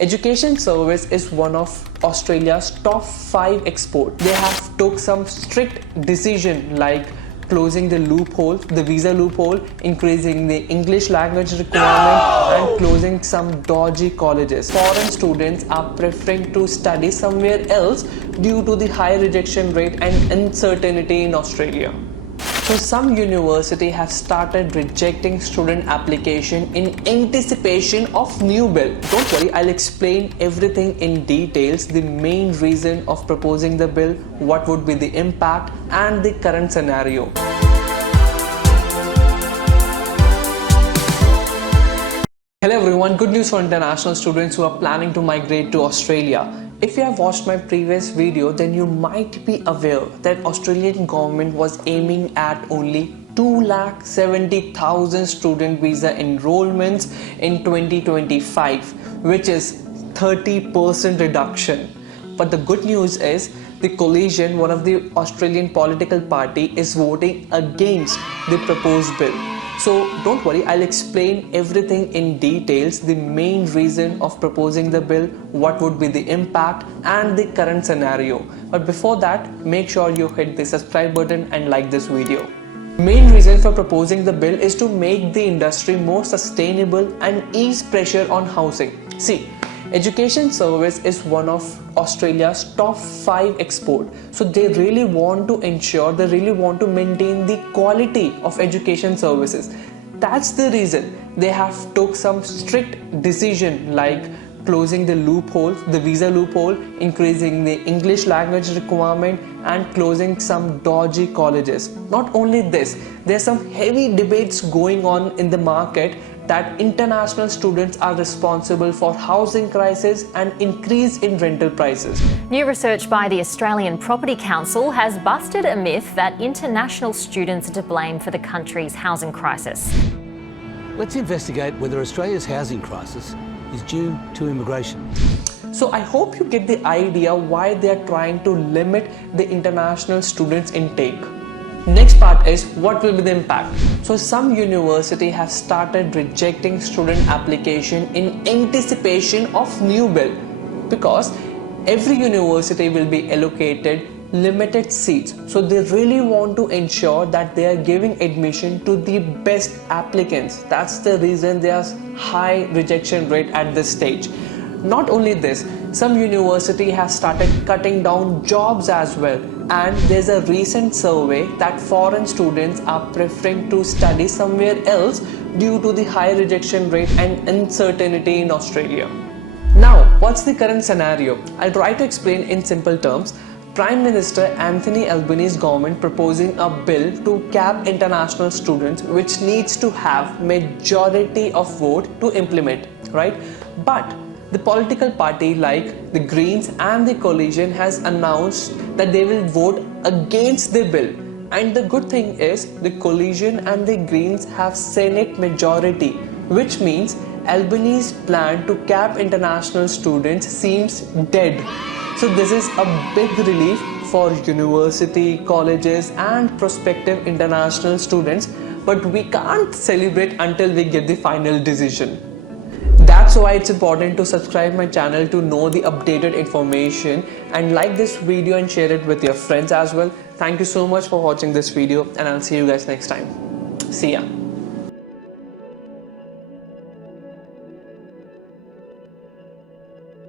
Education service is one of Australia's top 5 exports. They have took some strict decision like closing the loophole, the visa loophole, increasing the English language requirement and closing some dodgy colleges. Foreign students are preferring to study somewhere else due to the high rejection rate and uncertainty in Australia. So some universities have started rejecting student application in anticipation of new bill. Don't worry, I'll explain everything in details, the main reason of proposing the bill, what would be the impact and the current scenario. Hello everyone, good news for international students who are planning to migrate to Australia. If you have watched my previous video, then you might be aware that Australian government was aiming at only 270,000 student visa enrolments in 2025, which is 30% reduction. But the good news is the coalition, one of the Australian political party, is voting against the proposed bill. So don't worry, I'll explain everything in details, the main reason of proposing the bill, what would be the impact and the current scenario. But before that, make sure you hit the subscribe button and like this video. Main reason for proposing the bill is to make the industry more sustainable and ease pressure on housing. See, education service is one of Australia's top 5 export. So they really want to ensure, they really want to maintain the quality of education services. That's the reason they have took some strict decision like closing the loophole, the visa loophole, increasing the English language requirement and closing some dodgy colleges. Not only this, there's some heavy debates going on in the market that international students are responsible for housing crisis and increase in rental prices. New research by the Australian Property Council has busted a myth that international students are to blame for the country's housing crisis. Let's investigate whether Australia's housing crisis is due to immigration. So I hope you get the idea why they are trying to limit the international students intake. Next part is what will be the impact. So some universities have started rejecting student application in anticipation of new bill because every university will be allocated limited seats. So they really want to ensure that they are giving admission to the best applicants. That's the reason there's high rejection rate at this stage. Not only this, some university has started cutting down jobs as well, and there's a recent survey that foreign students are preferring to study somewhere else due to the high rejection rate and uncertainty in Australia. Now, what's the current scenario? I'll try to explain in simple terms. Prime Minister Anthony Albanese's government proposing a bill to cap international students, which needs to have majority of vote to implement, right? But the political party like the Greens and the coalition has announced that they will vote against the bill. And the good thing is the coalition and the Greens have Senate majority, which means Albanese's plan to cap international students seems dead. So this is a big relief for university, colleges and prospective international students, but we can't celebrate until we get the final decision. That's why it's important to subscribe my channel to know the updated information and like this video and share it with your friends as well. Thank you so much for watching this video and I'll see you guys next time. See ya.